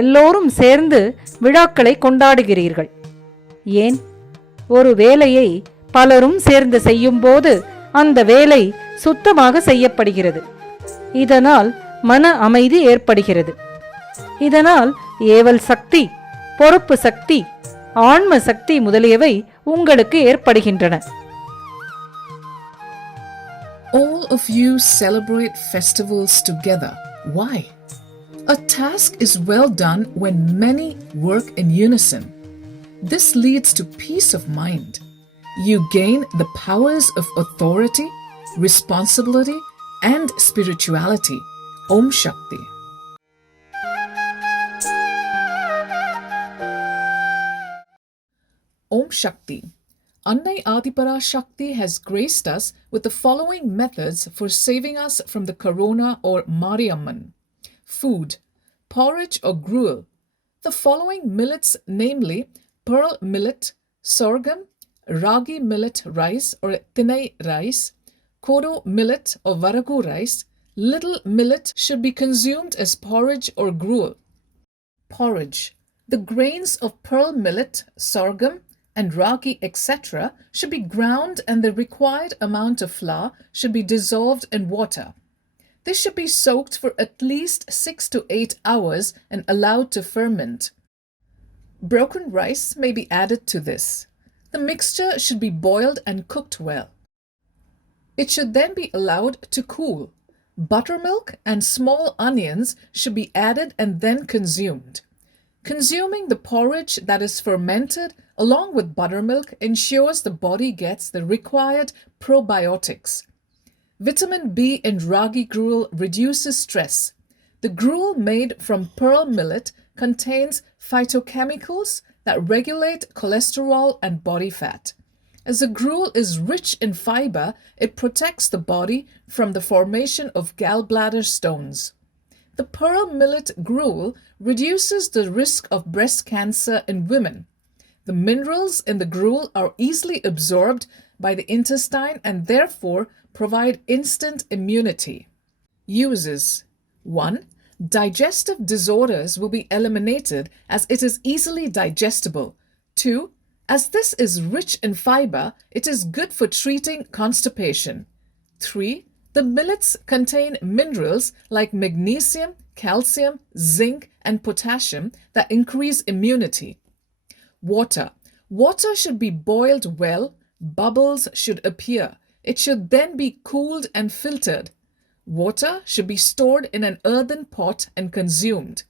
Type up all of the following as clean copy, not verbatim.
எல்லோரும் சேர்ந்து விழாக்களை கொண்டாடுகிறீர்கள். ஏன்? ஒரு வேலையை பலரும் சேர்ந்து செய்யும்போது அந்த வேலை சுத்தமாக செய்யப்படுகிறது. இதனால் மன அமைதி ஏற்படுகிறது. இதனால் ஏவல் சக்தி, பொறுப்பு சக்தி, ஆன்ம சக்தி முதலியவை உங்களுக்கு ஏற்படுகின்றன. All of you celebrate festivals together. Why? A task is well done when many work in unison. This leads to peace of mind. You gain the powers of authority, responsibility, and spirituality. Om Shakti. Om Shakti. Annai Adipara Shakti has graced us with the following methods for saving us from the corona or Mariamman. Food, porridge or gruel. The following millets, namely pearl millet, sorghum, ragi millet rice or thinai rice, kodo millet or varagu rice, little millet should be consumed as porridge or gruel. Porridge. The grains of pearl millet, sorghum, and ragi, etc. should be ground and the required amount of flour should be dissolved in water. This should be soaked for at least 6 to 8 hours and allowed to ferment. Broken rice may be added to this. The mixture should be boiled and cooked well. It should then be allowed to cool. Buttermilk and small onions should be added and then consumed. Consuming the porridge that is fermented along with buttermilk ensures the body gets the required probiotics. Vitamin B in ragi gruel reduces stress. The gruel made from pearl millet contains phytochemicals that regulate cholesterol and body fat. As the gruel is rich in fiber, it protects the body from the formation of gallbladder stones. The pearl millet gruel reduces the risk of breast cancer in women. The minerals in the gruel are easily absorbed by the intestine and therefore provide instant immunity. Uses. 1. Digestive disorders will be eliminated as it is easily digestible. 2. As this is rich in fiber, it is good for treating constipation. 3. The millets contain minerals like magnesium, calcium, zinc, and potassium that increase immunity. Water. Water should be boiled well. Bubbles should appear. It should then be cooled and filtered. Water should be stored in an earthen pot and consumed.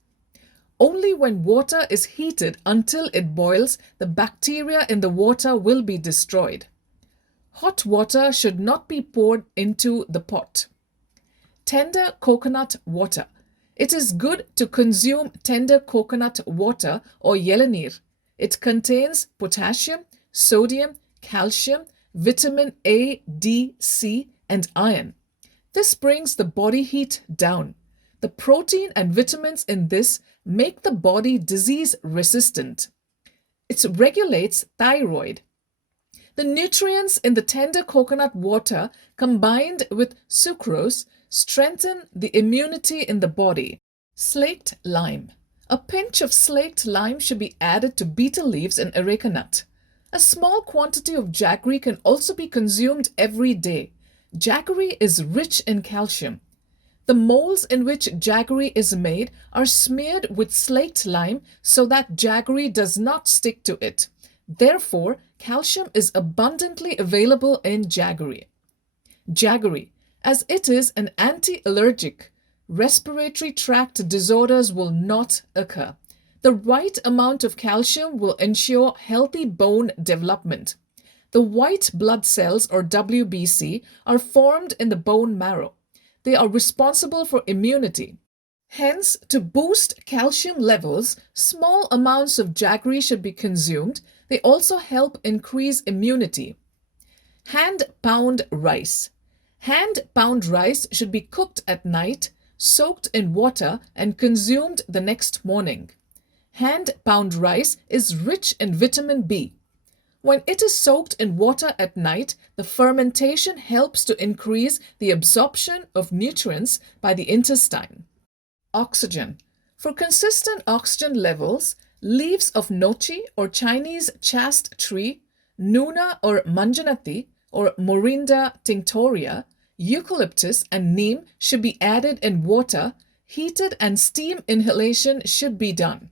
Only when water is heated until it boils, the bacteria in the water will be destroyed. Hot water should not be poured into the pot. Tender coconut water. It is good to consume tender coconut water or yelanir. It contains potassium, sodium, calcium, vitamin A, D, C, and iron. This brings the body heat down. The protein and vitamins in this make the body disease resistant. It regulates thyroid. The nutrients in the tender coconut water combined with sucrose strengthen the immunity in the body. Slaked lime. A pinch of slaked lime should be added to betel leaves and areca nut. A small quantity of jaggery can also be consumed every day. Jaggery is rich in calcium. The molds in which jaggery is made are smeared with slaked lime so that jaggery does not stick to it. Therefore, calcium is abundantly available in jaggery. Jaggery, as it is an anti-allergic, respiratory tract disorders will not occur. The right amount of calcium will ensure healthy bone development. The white blood cells or WBC are formed in the bone marrow. They are responsible for immunity. Hence, to boost calcium levels, small amounts of jaggery should be consumed. They also help increase immunity. Hand pound rice. Hand pound rice should be cooked at night, soaked in water, and consumed the next morning. Hand pound rice is rich in vitamin B. When it is soaked in water at night, the fermentation helps to increase the absorption of nutrients by the intestine. Oxygen. For consistent oxygen levels, leaves of nochi or Chinese chaste tree, Nuna or Manjanati or Morinda tinctoria, eucalyptus and neem should be added in water. Heated and steam inhalation should be done.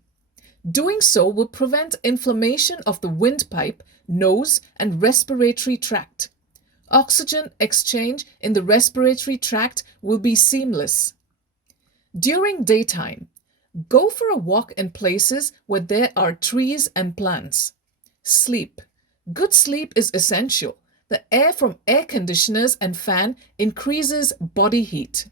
Doing so will prevent inflammation of the windpipe, nose, and respiratory tract. Oxygen exchange in the respiratory tract will be seamless. During daytime, go for a walk in places where there are trees and plants. Sleep. Good sleep is essential. The air from air conditioners and fan increases body heat.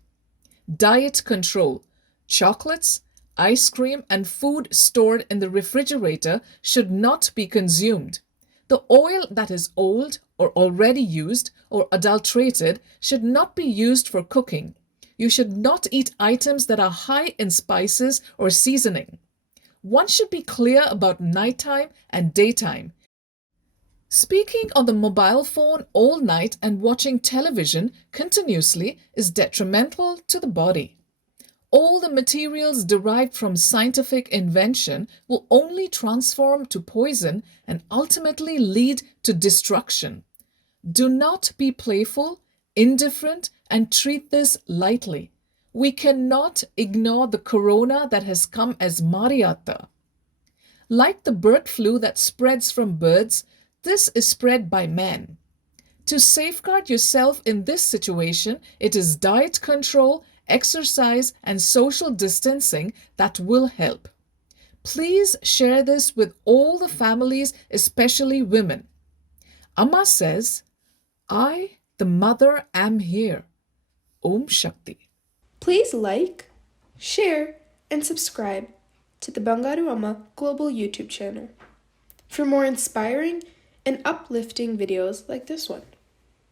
Diet control. Chocolates, ice cream, and food stored in the refrigerator should not be consumed. The oil that is old or already used or adulterated should not be used for cooking. You should not eat items that are high in spices or seasoning. One should be clear about nighttime and daytime. Speaking on the mobile phone all night and watching television continuously is detrimental to the body. All the materials derived from scientific invention will only transform to poison and ultimately lead to destruction. Do not be playful, indifferent, and treat this lightly. We cannot ignore the corona that has come as Mariatta. Like the bird flu that spreads from birds, this is spread by man. To safeguard yourself in this situation, it is diet control, exercise, and social distancing that will help. Please share this with all the families, especially women. Amma says, I, the mother, am here. Om Shakti. Please like, share, and subscribe to the Bangaru Amma Global YouTube channel for more inspiring and uplifting videos like this one.